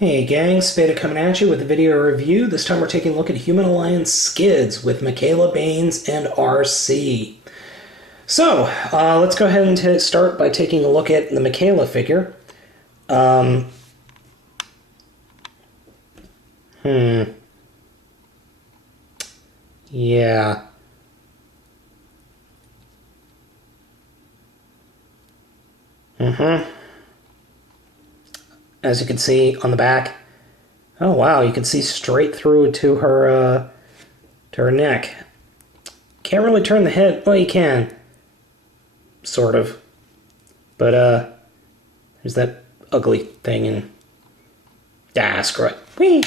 Hey gang, Spada coming at you with a video review. This time we're taking a look at Human Alliance Skids with Mikaela, Baines, and RC. So, let's go ahead and start by taking a look at the Mikaela figure. Yeah. As you can see on the back. Oh wow, you can see straight through to her neck. Can't really turn the head. Well, you can. Sort of. But there's that ugly thing and screw it. Whee!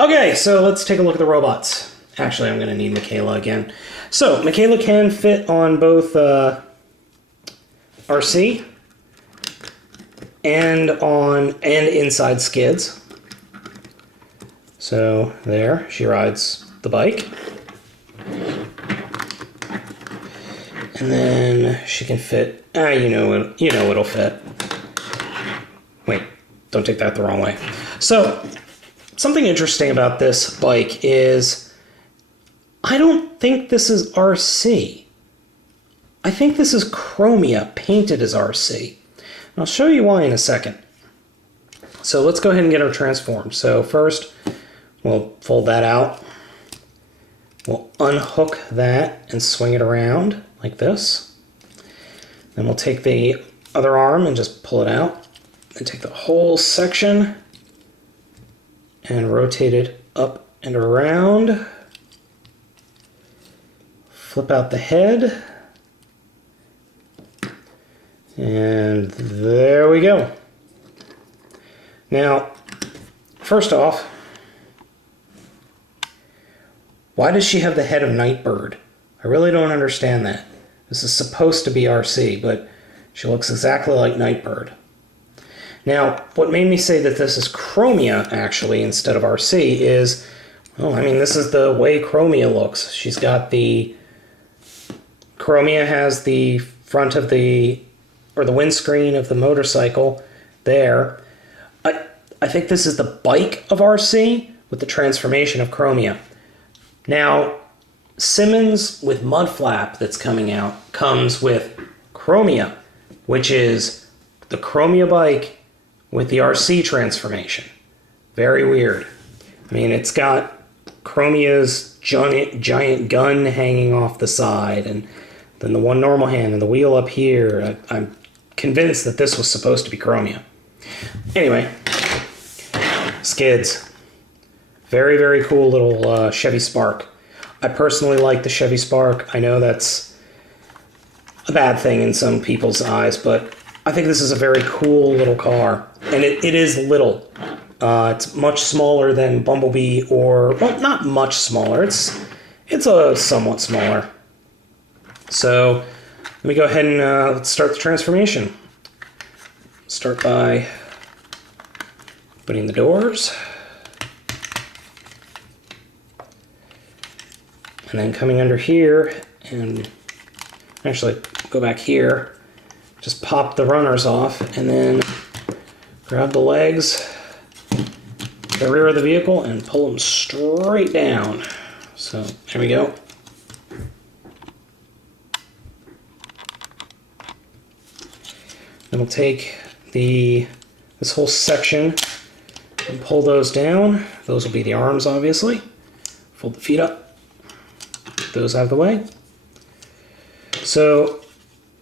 Okay, so let's take a look at the robots. Actually, I'm gonna need Mikaela again. So Mikaela can fit on both RC and inside Skids. So there, she rides the bike. And then she can fit, you know it'll fit. Wait, don't take that the wrong way. So, something interesting about this bike is, I don't think this is RC. I think this is Chromia painted as RC. I'll show you why in a second. So let's go ahead and get her transformed. So first, we'll fold that out. We'll unhook that and swing it around like this. Then we'll take the other arm and just pull it out. And take the whole section and rotate it up and around. Flip out the head. And there we go. Now, first off, why does she have the head of Nightbird? I really don't understand that. This is supposed to be RC, but she looks exactly like Nightbird. Now, what made me say that this is Chromia, actually, instead of RC is, well, I mean, this is the way Chromia looks. She's got the... Chromia has the front of the windscreen of the motorcycle there. I think this is the bike of RC with the transformation of Chromia. Now, Simmons with Mud Flap that's coming out comes with Chromia, which is the Chromia bike with the RC transformation. Very weird. I mean, it's got Chromia's giant gun hanging off the side, and then the one normal hand and the wheel up here. I'm convinced that this was supposed to be Chromia. Anyway, Skids. Very, very cool little Chevy Spark. I personally like the Chevy Spark. I know that's a bad thing in some people's eyes, but I think this is a very cool little car. And it is little. It's much smaller than Bumblebee, or, well, not much smaller. It's a somewhat smaller. So let me go ahead and let's start the transformation. Start by opening the doors. And then coming under here, and actually go back here, just pop the runners off, and then grab the legs, the rear of the vehicle, and pull them straight down. So there we go. Then we'll take this whole section and pull those down. Those will be the arms, obviously. Fold the feet up. Get those out of the way. So,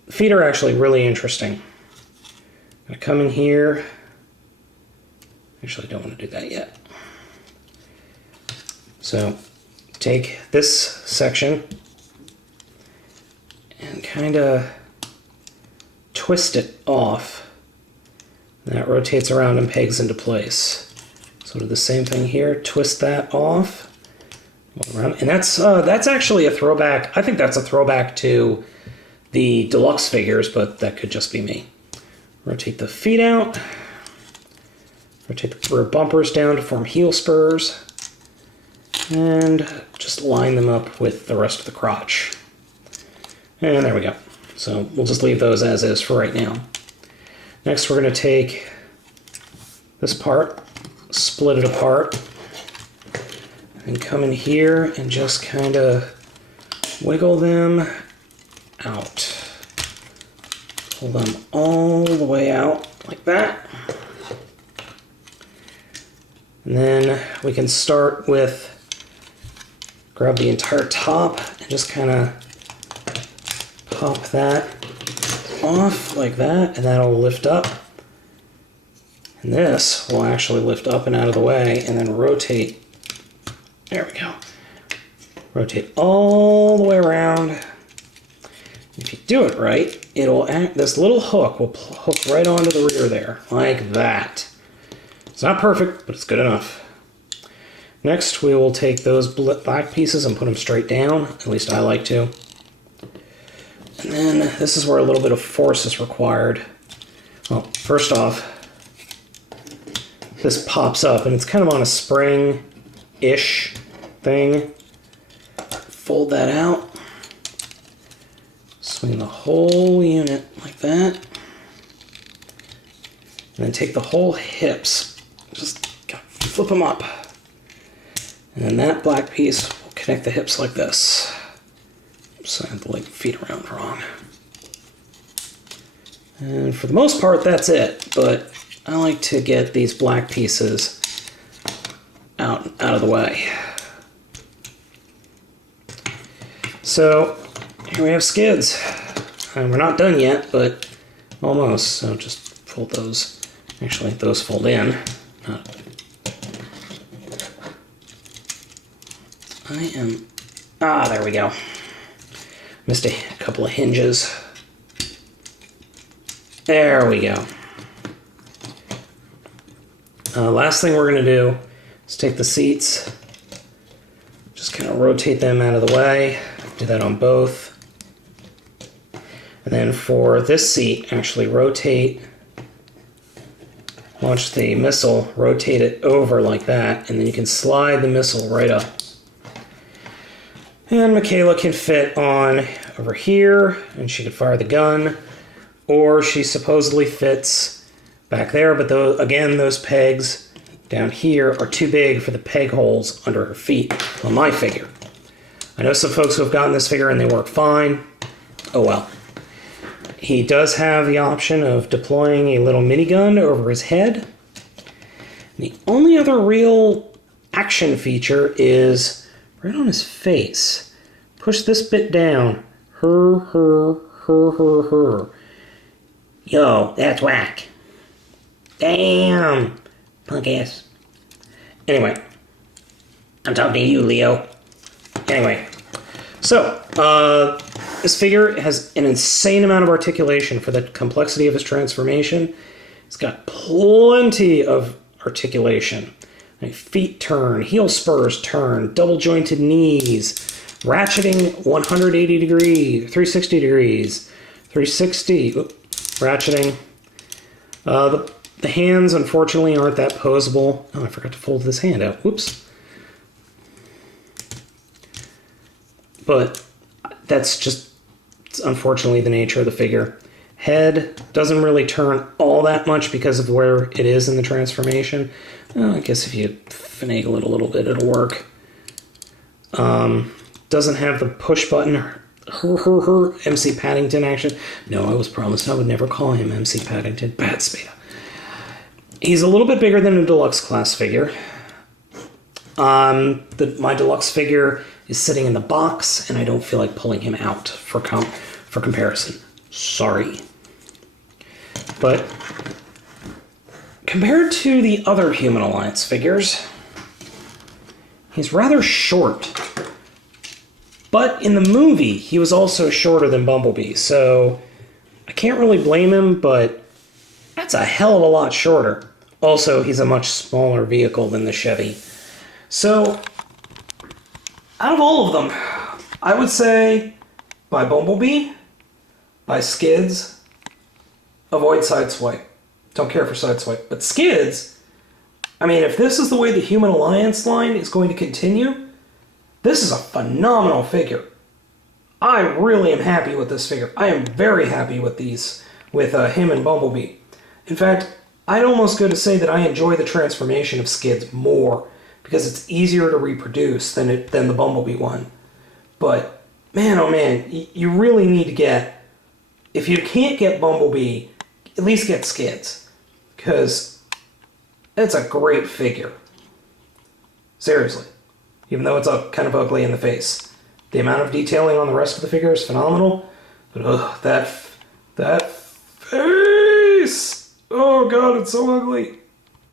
feet are actually really interesting. I'm going to come in here. Actually, I don't want to do that yet. So, take this section and kind of twist it off. And that rotates around and pegs into place. So do the same thing here. Twist that off. And that's actually a throwback. I think that's a throwback to the deluxe figures, but that could just be me. Rotate the feet out. Rotate the rear bumpers down to form heel spurs. And just line them up with the rest of the crotch. And there we go. So we'll just leave those as is for right now. Next, we're going to take this part split it apart. And come in here and just kind of wiggle them out. Pull them all the way out like that. And then we can start with, grab the entire top and just kind of pop that off like that, and that'll lift up. And this will actually lift up and out of the way, and then rotate. There we go. Rotate all the way around. If you do it right, it'll act, this little hook will hook right onto the rear there, like that. It's not perfect, but it's good enough. Next, we will take those black pieces and put them straight down. At least I like to. And then this is where a little bit of force is required. Well, first off, this pops up, and it's kind of on a spring-ish thing. Fold that out. Swing the whole unit like that. And then take the whole hips. Just flip them up. And then that black piece will connect the hips like this. Oops, I had the feet around wrong. And for the most part, that's it. But I like to get these black pieces out of the way. So here we have Skids. And we're not done yet, but almost. So just fold those. Actually, those fold in. There we go. Missed a couple of hinges. There we go. Last thing we're going to do is take the seats, just kind of rotate them out of the way. Do that on both. And then for this seat, actually launch the missile, rotate it over like that, and then you can slide the missile right up. And Mikaela can fit on over here, and she can fire the gun, or she supposedly fits back there, but again, those pegs down here are too big for the peg holes under her feet on my figure. I know some folks who have gotten this figure and they work fine. Oh well. He does have the option of deploying a little minigun over his head. And the only other real action feature is right on his face. Push this bit down. Her. Yo, that's whack. Damn. Punk ass. Anyway. I'm talking to you, Leo. Anyway. So, this figure has an insane amount of articulation for the complexity of his transformation. It's got plenty of articulation. Like feet turn, heel spurs turn, double jointed knees, ratcheting 180 degrees, 360 degrees, 360, ratcheting. The hands, unfortunately, aren't that posable. Oh, I forgot to fold this hand out. Whoops. But that's just, unfortunately, the nature of the figure. Head doesn't really turn all that much because of where it is in the transformation. Well, I guess if you finagle it a little bit, it'll work. Doesn't have the push button, MC Paddington action. No, I was promised I would never call him MC Paddington. Bad Spada. He's a little bit bigger than a deluxe class figure. My deluxe figure is sitting in the box, and I don't feel like pulling him out for comparison. Sorry. But compared to the other Human Alliance figures, he's rather short. But in the movie, he was also shorter than Bumblebee, so I can't really blame him, but that's a hell of a lot shorter. Also, he's a much smaller vehicle than the Chevy. So, out of all of them, I would say by Bumblebee, by Skids, avoid Sideswipe. Don't care for Sideswipe. But Skids, I mean, if this is the way the Human Alliance line is going to continue, this is a phenomenal figure. I really am happy with this figure. I am very happy with these, with him and Bumblebee. In fact, I'd almost go to say that I enjoy the transformation of Skids more because it's easier to reproduce than the Bumblebee one. But man, oh man, you really need to get, if you can't get Bumblebee, at least get Skids, because it's a great figure. Seriously, even though it's kind of ugly in the face, the amount of detailing on the rest of the figure is phenomenal. But ugh, that face! Oh god, it's so ugly.